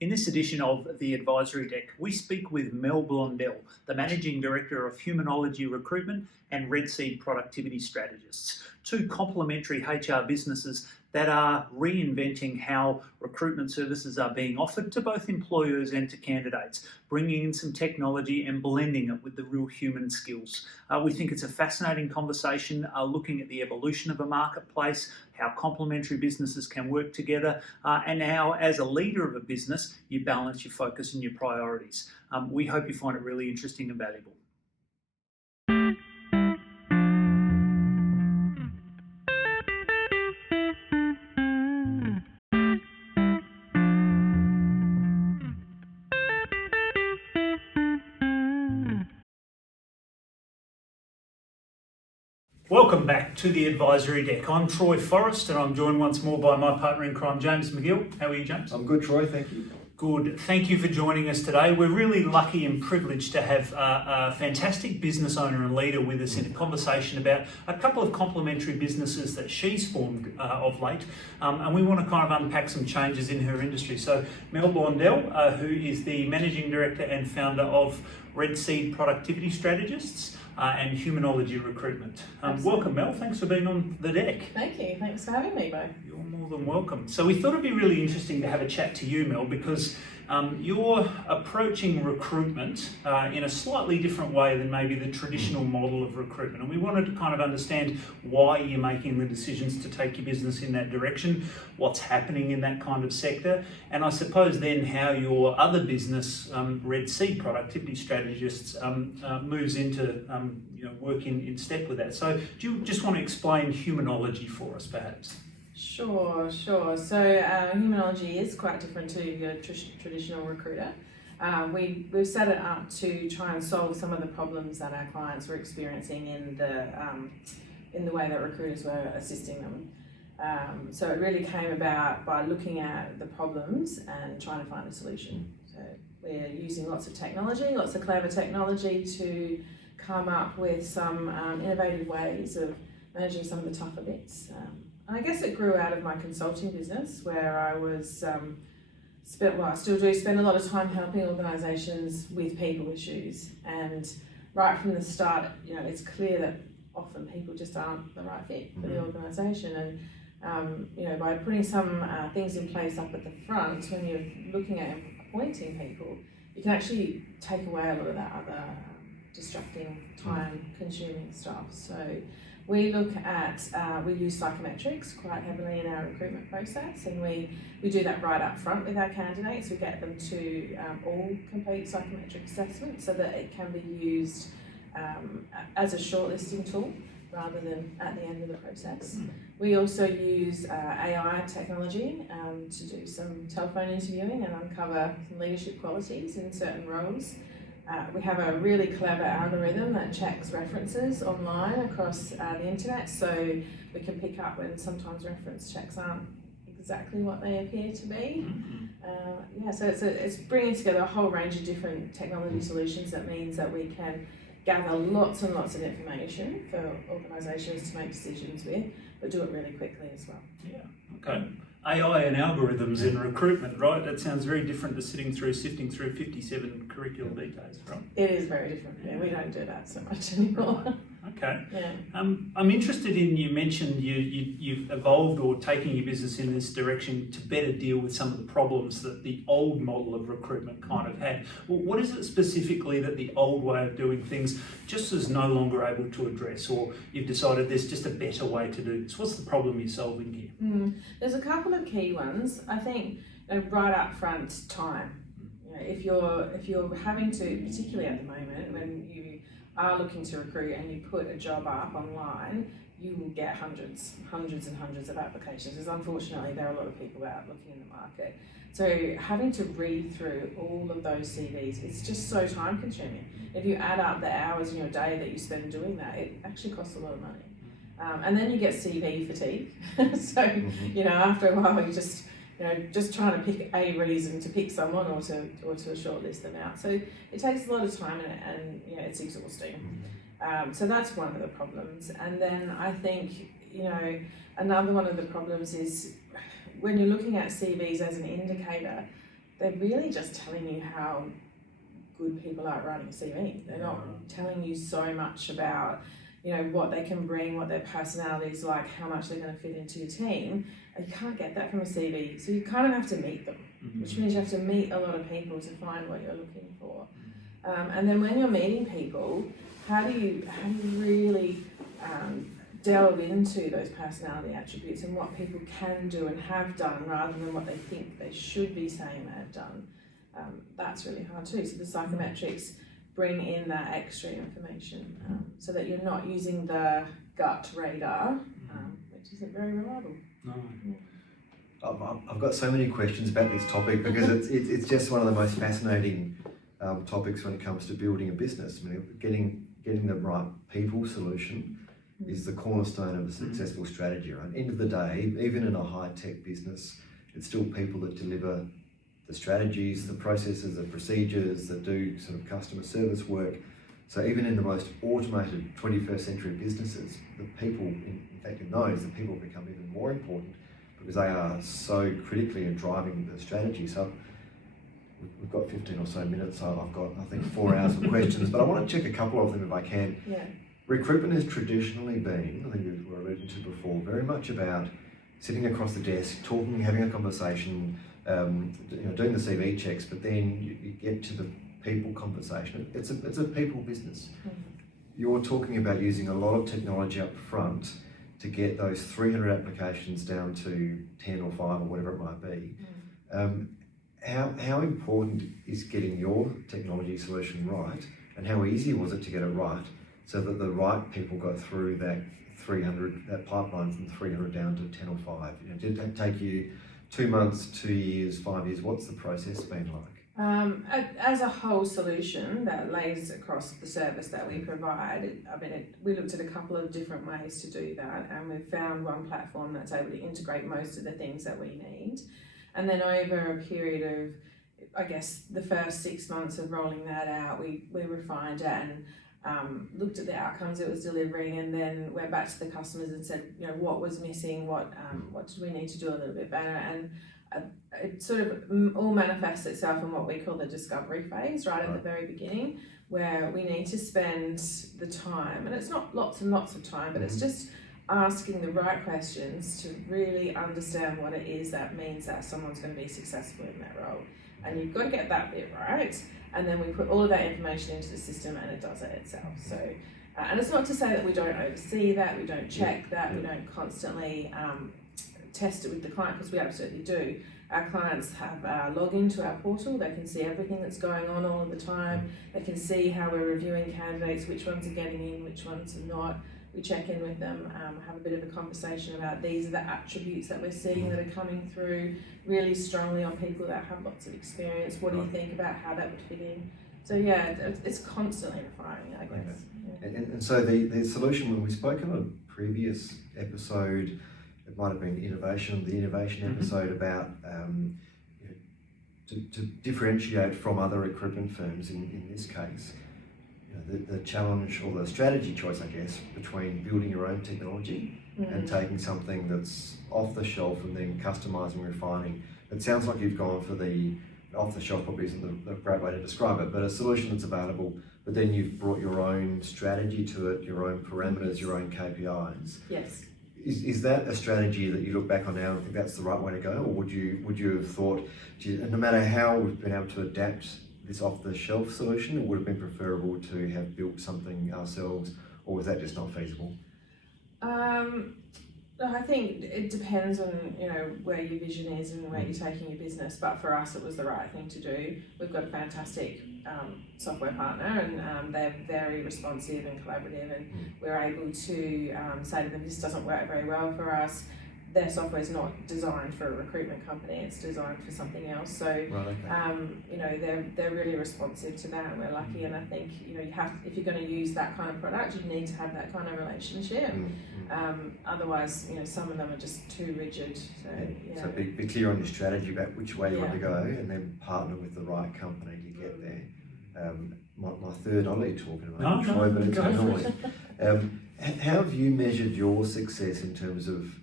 In this edition of the Advisory Deck, we speak with Mel Blondell, the Managing Director of Humanology Recruitment and Red Seed Productivity Strategists, two complementary HR businesses that are reinventing how recruitment services are being offered to both employers and to candidates, bringing in some technology and blending it with the real human skills. We think it's a fascinating conversation, looking at the evolution of a marketplace, how complementary businesses can work together, and how, as a leader of a business, you balance your focus and your priorities. We hope you find it really interesting and valuable. Welcome back to the Advisory Deck. I'm Troy Forrest and I'm joined once more by my partner in crime, James McGill. How are you, James? I'm good, Troy, thank you. Good. Thank you for joining us today. We're really lucky and privileged to have a fantastic business owner and leader with us in a conversation about a couple of complementary businesses that she's formed of late, and we want to kind of unpack some changes in her industry. So Mel Blondell, who is the Managing Director and founder of Red Seed Productivity Strategists, and Humanology Recruitment. Welcome, Mel. Thanks for being on the deck. Thank you. Thanks for having me, Bo. You're more than welcome. So we thought it'd be really interesting to have a chat to you, Mel, because you're approaching recruitment in a slightly different way than maybe the traditional model of recruitment. And we wanted to kind of understand why you're making the decisions to take your business in that direction, what's happening in that kind of sector, and I suppose then how your other business, Red Seed Productivity Strategists, moves into work in step with that. So do you just want to explain Humanology for us, perhaps? Sure. So Humanology is quite different to your traditional recruiter. We've set it up to try and solve some of the problems that our clients were experiencing in the way that recruiters were assisting them. So it really came about by looking at the problems and trying to find a solution. So we're using lots of technology, lots of clever technology to come up with some innovative ways of managing some of the tougher bits. And I guess it grew out of my consulting business, where I was I still do spend a lot of time helping organisations with people issues. And right from the start, it's clear that often people just aren't the right fit for the organisation. And by putting some things in place up at the front, when you're looking at appointing people, you can actually take away a lot of that other distracting, time-consuming stuff. So we look at, we use psychometrics quite heavily in our recruitment process, and we do that right up front with our candidates. We get them to all complete psychometric assessment so that it can be used as a shortlisting tool rather than at the end of the process. We also use AI technology to do some telephone interviewing and uncover some leadership qualities in certain roles. We have a really clever algorithm that checks references online across the internet, so we can pick up when sometimes reference checks aren't exactly what they appear to be. So it's bringing together a whole range of different technology solutions that means that we can gather lots and lots of information for organisations to make decisions with, but do it really quickly as well. Yeah, okay. AI and algorithms in recruitment, right? That sounds very different to sifting through 57 curriculum details, right? It is very different. Yeah, we don't do that so much anymore. Okay. Yeah. I'm interested in, you mentioned you've evolved or taking your business in this direction to better deal with some of the problems that the old model of recruitment kind of had. Well, what is it specifically that the old way of doing things just is no longer able to address, or you've decided there's just a better way to do this? What's the problem you're solving here? There's a couple of key ones. I think right up front, time. If you're having to, particularly at the moment when you are looking to recruit and you put a job up online, you will get hundreds and hundreds of applications, because unfortunately there are a lot of people out looking in the market. So having to read through all of those CVs, it's just so time consuming. If you add up the hours in your day that you spend doing that, it actually costs a lot of money. And then you get CV fatigue. So, after a while you just trying to pick a reason to pick someone or to shortlist them out. So it takes a lot of time and it's exhausting. So that's one of the problems. And then I think, another one of the problems is when you're looking at CVs as an indicator, they're really just telling you how good people are at writing a CV. They're not telling you so much about, you know, what they can bring, what their personality is like, how much they're going to fit into your team. You can't get that from a CV, so you kind of have to meet them, which means you have to meet a lot of people to find what you're looking for. And then when you're meeting people, how do you really delve into those personality attributes and what people can do and have done rather than what they think they should be saying they have done? That's really hard too. So the psychometrics bring in that extra information so that you're not using the gut radar, which isn't very reliable. No. I've got so many questions about this topic because it's just one of the most fascinating topics when it comes to building a business. I mean, getting the right people solution is the cornerstone of a successful strategy, right? End of the day, even in a high-tech business, it's still people that deliver the strategies, the processes, the procedures, that do sort of customer service work. So even in the most automated 21st century businesses, the people, in fact in those, the people become even more important because they are so critically in driving the strategy. So we've got 15 or so minutes, so I've got, I think, 4 hours of questions, but I want to check a couple of them if I can. Yeah. Recruitment has traditionally been, I think we were alluding to before, very much about sitting across the desk, talking, having a conversation, doing the CV checks, but then you get to the people conversation. It's a people business. You're talking about using a lot of technology up front to get those 300 applications down to 10 or 5 or whatever it might be. How important is getting your technology solution right, and how easy was it to get it right so that the right people got through that 300, that pipeline from 300 down to 10 or 5? Did that take you 2 months, 2 years, 5 years? What's the process been like? As a whole solution that lays across the service that we provide, we looked at a couple of different ways to do that, and we've found one platform that's able to integrate most of the things that we need. And then over a period of, I guess, the first 6 months of rolling that out, we refined it and looked at the outcomes it was delivering, and then went back to the customers and said, you know, what was missing, what did we need to do a little bit better, and it sort of all manifests itself in what we call the discovery phase, right at the very beginning, where we need to spend the time, and it's not lots and lots of time, but it's just asking the right questions to really understand what it is that means that someone's going to be successful in that role. And you've got to get that bit right, and then we put all of that information into the system and it does it itself. So, and it's not to say that we don't oversee that, we don't check that, we don't constantly test it with the client, because we absolutely do. Our clients have a login to our portal, they can see everything that's going on all of the time, they can see how we're reviewing candidates, which ones are getting in, which ones are not. We check in with them, have a bit of a conversation about these are the attributes that we're seeing that are coming through really strongly on people that have lots of experience. What do you think about how that would fit in? So yeah, it's constantly refining, I guess. Okay. And so the solution, when we spoke on a previous episode, it might have been the innovation episode about to differentiate from other recruitment firms in this case. The challenge or the strategy choice, I guess, between building your own technology and taking something that's off the shelf and then customizing, refining. It sounds like you've gone for the off the shelf, probably isn't the great way to describe it, but a solution that's available, but then you've brought your own strategy to it, your own parameters, your own KPIs. Yes. Is that a strategy that you look back on now and think that's the right way to go, or would you have thought, no matter how we've been able to adapt this off-the-shelf solution, it would have been preferable to have built something ourselves, or was that just not feasible? I think it depends on where your vision is and where you're taking your business. But for us, it was the right thing to do. We've got a fantastic software partner, and they're very responsive and collaborative, and we're able to say to them, this doesn't work very well for us. Their software is not designed for a recruitment company, it's designed for something else. So, they're really responsive to that, and we're lucky. And I think, you have, if you're going to use that kind of product, you need to have that kind of relationship. Otherwise, some of them are just too rigid. So, So be clear on your strategy about which way you want to go, and then partner with the right company to get there. My third, I'll let you talk in a moment, but it's annoying. How have you measured your success in terms of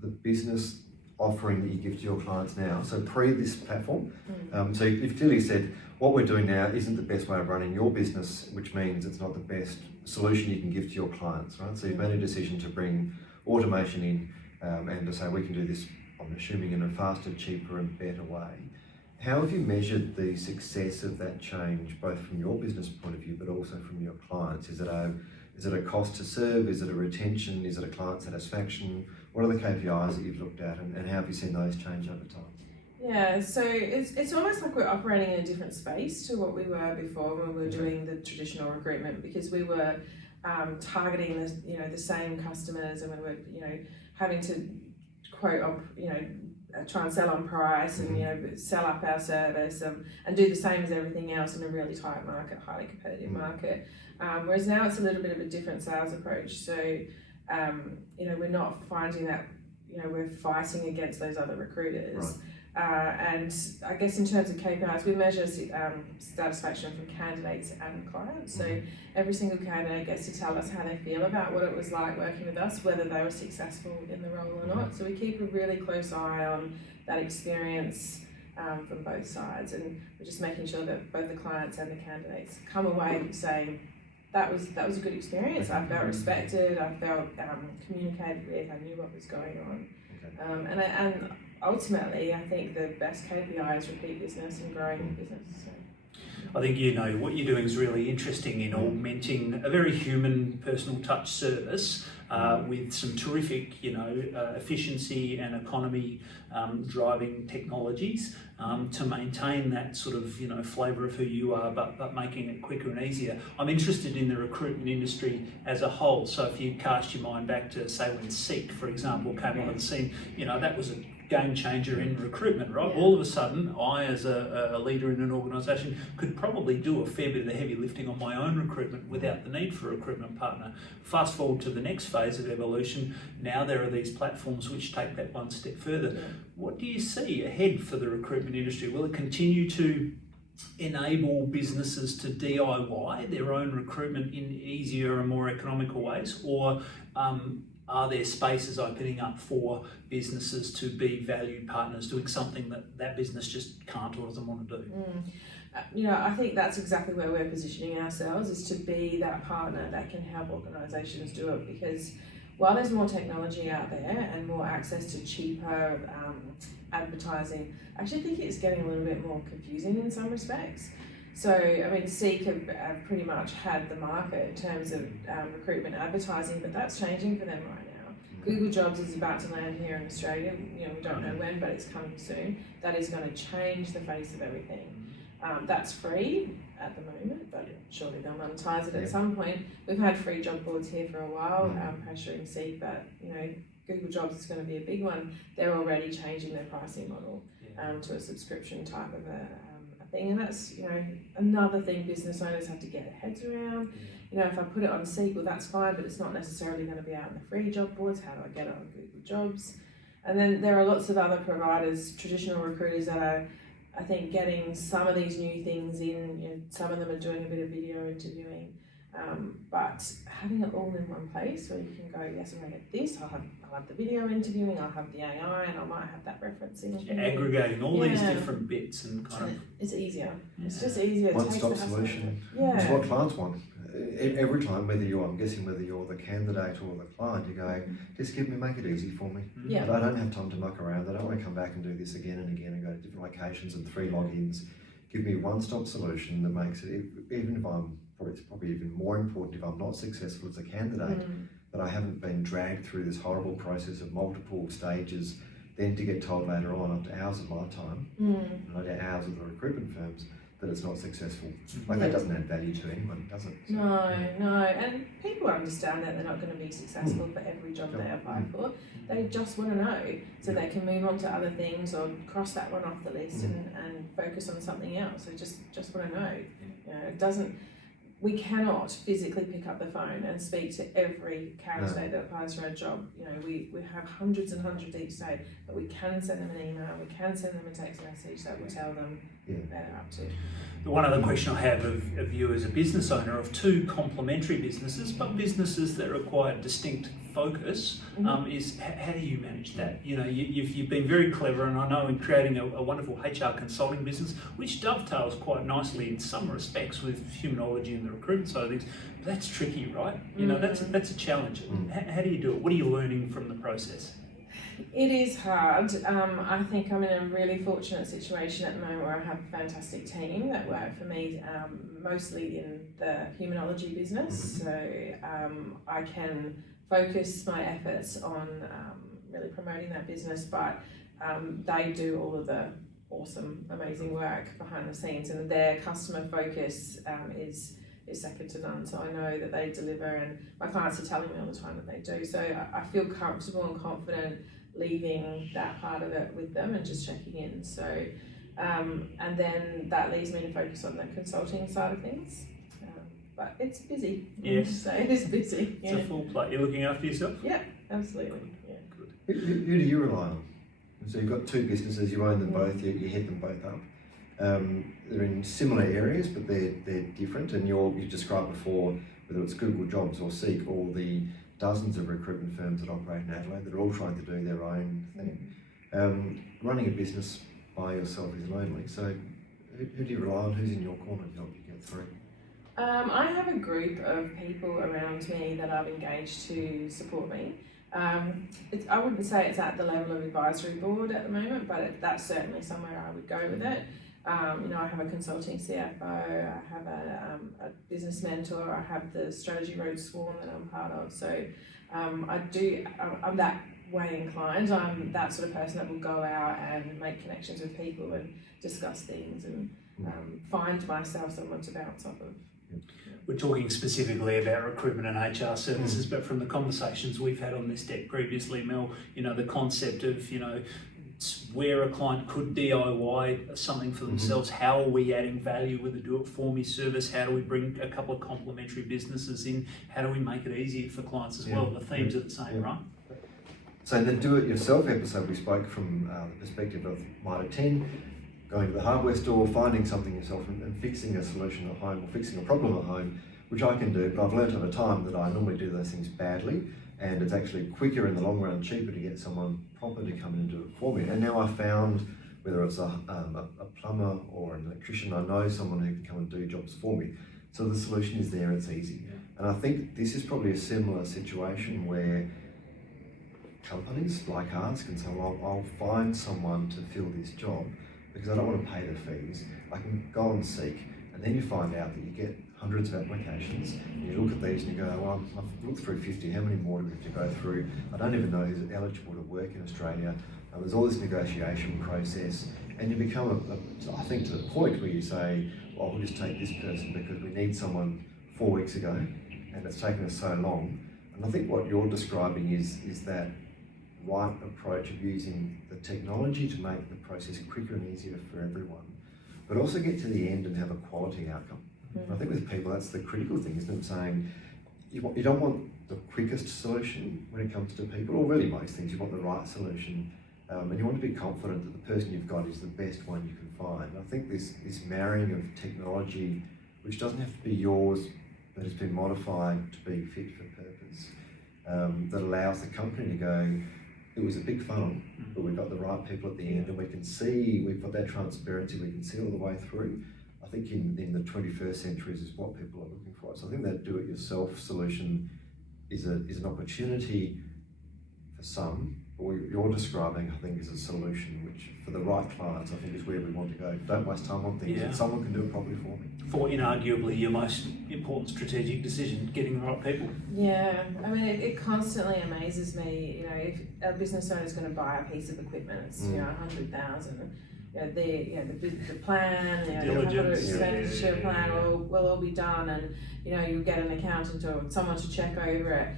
the business offering that you give to your clients now? So pre this platform, so you've clearly said what we're doing now isn't the best way of running your business, which means it's not the best solution you can give to your clients, right? So you've made a decision to bring automation in and to say we can do this, I'm assuming, in a faster, cheaper and better way. How have you measured the success of that change, both from your business point of view, but also from your clients? Is it a cost to serve? Is it a retention? Is it a client satisfaction? What are the KPIs that you've looked at, and how have you seen those change over time? Yeah, so it's almost like we're operating in a different space to what we were before when we were doing the traditional recruitment, because we were targeting the same customers, and we were having to quote up try and sell on price and sell up our service and do the same as everything else in a really tight market, highly competitive market. Whereas now it's a little bit of a different sales approach. So we're not finding that we're fighting against those other recruiters. Right. And I guess in terms of KPIs, we measure satisfaction from candidates and clients. So every single candidate gets to tell us how they feel about what it was like working with us, whether they were successful in the role or not. So we keep a really close eye on that experience from both sides, and we're just making sure that both the clients and the candidates come away saying, that was a good experience. I felt respected. I felt communicated with. I knew what was going on. Okay. And ultimately, I think the best KPI is repeat business and growing the business. So. I think what you're doing is really interesting in augmenting a very human, personal touch service with some terrific, efficiency and economy driving technologies to maintain that sort of, flavour of who you are, but making it quicker and easier. I'm interested in the recruitment industry as a whole. So if you cast your mind back to, say, when Seek, for example, came on the scene, that was a game changer in recruitment, right? Yeah. All of a sudden, I, as a leader in an organisation, could probably do a fair bit of the heavy lifting on my own recruitment without the need for a recruitment partner. Fast forward to the next phase of evolution, now there are these platforms which take that one step further. Yeah. What do you see ahead for the recruitment industry? Will it continue to enable businesses to DIY their own recruitment in easier and more economical ways, or are there spaces opening up for businesses to be valued partners doing something that business just can't or doesn't want to do? I think that's exactly where we're positioning ourselves, is to be that partner that can help organisations do it, because while there's more technology out there and more access to cheaper advertising, I actually think it's getting a little bit more confusing in some respects. So, Seek have pretty much had the market in terms of recruitment advertising, but that's changing for them right now. Google Jobs is about to land here in Australia. We don't know when, but it's coming soon. That is going to change the face of everything. That's free at the moment, but surely they'll monetize it at some point. We've had free job boards here for a while, pressuring Seek, but Google Jobs is going to be a big one. They're already changing their pricing model to a subscription type of a thing, and that's another thing business owners have to get their heads around. If I put it on Seek, well, that's fine, but it's not necessarily going to be out in the free job boards. How do I get it on Google Jobs? And then there are lots of other providers, traditional recruiters, that are, I think, getting some of these new things in. Some of them are doing a bit of video interviewing, but having it all in one place where you can go, yes, I'm going to get this, I'll have the video interviewing, I'll have the AI, and I might have that referencing. Aggregating all these different bits and it's easier. It's just easier. One-stop solution. It's what clients want. Every time, I'm guessing whether you're the candidate or the client, you go, just make it easy for me. Yeah. I don't have time to muck around. I don't want to come back and do this again and again and go to different locations and 3 logins. Give me a one-stop solution that makes it, even if it's probably even more important if I'm not successful as a candidate, that I haven't been dragged through this horrible process of multiple stages, then to get told later on, after hours of my time, and hours of the recruitment firms, that it's not successful. That doesn't add value to anyone, does it? No, and people understand that they're not going to be successful for every job they apply for. They just want to know, so they can move on to other things or cross that one off the list and focus on something else. They just want to know. It doesn't. We cannot physically pick up the phone and speak to every candidate that applies for a job. We have hundreds and hundreds each day, but we can send them an email, we can send them a text message that will tell them they're up to. The one other question I have of you as a business owner of two complementary businesses, but businesses that require distinct focus, is how do you manage that? You know, you've been very clever, and I know in creating a wonderful HR consulting business, which dovetails quite nicely in some respects with Humanology and the recruitment side of things. But that's tricky, right? You know, that's a challenge. How do you do it? What are you learning from the process? It is hard. I think I'm in a really fortunate situation at the moment where I have a fantastic team that work for me, mostly in the Humanology business. So I can focus my efforts on really promoting that business, but they do all of the awesome, amazing work behind the scenes, and their customer focus is second to none. So I know that they deliver, and my clients are telling me all the time that they do. So I feel comfortable and confident leaving that part of it with them and just checking in. So and then that leaves me to focus on the consulting side of things. But it's busy. Yes. So it is busy. It's a full plate. You're looking after yourself? Yeah, absolutely. Yeah. Good. Who do you rely on? So you've got two businesses, you own them both, you head them both up. They're in similar areas, but they're different, and you described before, whether it's Google Jobs or Seek, all the dozens of recruitment firms that operate in Adelaide that are all trying to do their own thing. Running a business by yourself is lonely, so who do you rely on? Who's in your corner to help you get through? I have a group of people around me that I've engaged to support me. I wouldn't say it's at the level of advisory board at the moment, but that's certainly somewhere I would go with it. You know, I have a consulting CFO, I have a business mentor, I have the strategy road swarm that I'm part of. So I'm that way inclined. I'm that sort of person that will go out and make connections with people and discuss things and find myself someone to bounce off of. We're talking specifically about recruitment and HR services, but from the conversations we've had on this deck previously, Mel, you know, the concept of, you know, where a client could DIY something for themselves, how are we adding value with a do-it-for-me service, how do we bring a couple of complementary businesses in, how do we make it easier for clients as well? The themes are the same, right? So in the do-it-yourself episode, we spoke from the perspective of Mitre 10, going to the hardware store, finding something yourself and fixing a solution at home or fixing a problem at home, which I can do, but I've learned over time that I normally do those things badly, and it's actually quicker in the long run and cheaper to get someone proper to come in and do it for me. And now I've found, whether it's a plumber or an electrician, I know someone who can come and do jobs for me. So the solution is there, it's easy. And I think this is probably a similar situation where companies like ours can say, well, I'll find someone to fill this job because I don't want to pay the fees. I can go and seek, and then you find out that you get hundreds of applications. You look at these and you go, well, I've looked through 50, how many more do we have to go through? I don't even know who's eligible to work in Australia. There's all this negotiation process, and you become, I think, to the point where you say, well, we'll just take this person because we need someone 4 weeks ago, and it's taken us so long. And I think what you're describing is that right approach of using the technology to make the process quicker and easier for everyone, but also get to the end and have a quality outcome. I think with people, that's the critical thing, isn't it? Saying you don't want the quickest solution when it comes to people, or really most things. You want the right solution, and you want to be confident that the person you've got is the best one you can find. And I think this marrying of technology, which doesn't have to be yours, but has been modified to be fit for purpose, that allows the company to go, it was a big funnel, but we've got the right people at the end, and we can see, we've got that transparency, we can see all the way through. I think in the 21st century is what people are looking for. So I think that do-it-yourself solution is an opportunity for some, but what you're describing, I think, is a solution which, for the right clients, I think is where we want to go. Don't waste time on things, and someone can do it properly for me. For inarguably your most important strategic decision, getting the right people. Yeah, I mean, it constantly amazes me, you know, if a business owner is going to buy a piece of equipment, it's, you know, 100,000. You know, the plan, you know, the capital expenditure plan will all be done, and you know, you'll get an accountant or someone to check over it.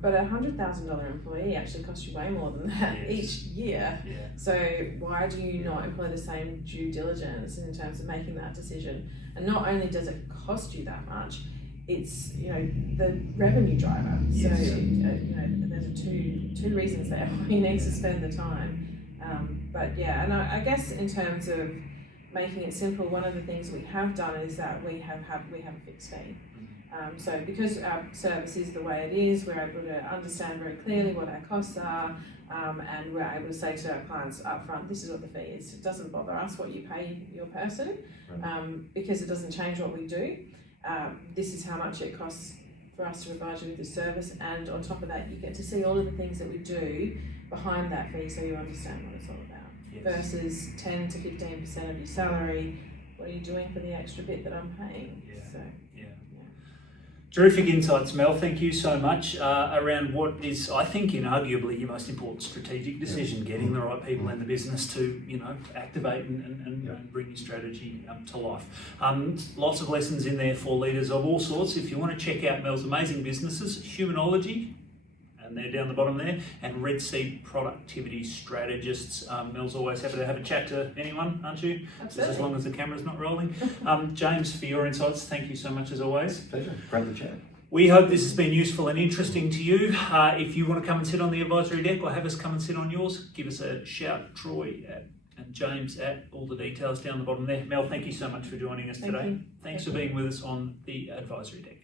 But a $100,000 employee actually costs you way more than that each year. Yeah. So why do you not employ the same due diligence in terms of making that decision? And not only does it cost you that much, it's, you know, the revenue driver. Yes. So you know, there's two reasons there why you need to spend the time. But yeah, and I guess in terms of making it simple, one of the things we have done is that we have a fixed fee. So because our service is the way it is, we're able to understand very clearly what our costs are, and we're able to say to our clients up front, this is what the fee is. It doesn't bother us what you pay your person, because it doesn't change what we do. This is how much it costs for us to provide you with the service, and on top of that you get to see all of the things that we do behind that fee, so you understand what it's all about. Yes. Versus 10 to 15% of your salary, what are you doing for the extra bit that I'm paying? Yeah. So, yeah. Terrific insights, Mel. Thank you so much around what is, I think, inarguably your most important strategic decision, getting the right people in the business to, activate and bring your strategy to life. Lots of lessons in there for leaders of all sorts. If you want to check out Mel's amazing businesses, Humanology, and they're down the bottom there, and Red Seed Productivity Strategists. Mel's always happy to have a chat to anyone, aren't you? Absolutely. Just as long as the camera's not rolling. James, for your insights, thank you so much as always. Pleasure. Great to chat. We hope this has been useful and interesting to you. If you want to come and sit on the advisory deck or have us come and sit on yours, give us a shout. Troy and James at all the details down the bottom there. Mel, thank you so much for joining us today. You. Thanks for being with us on the advisory deck.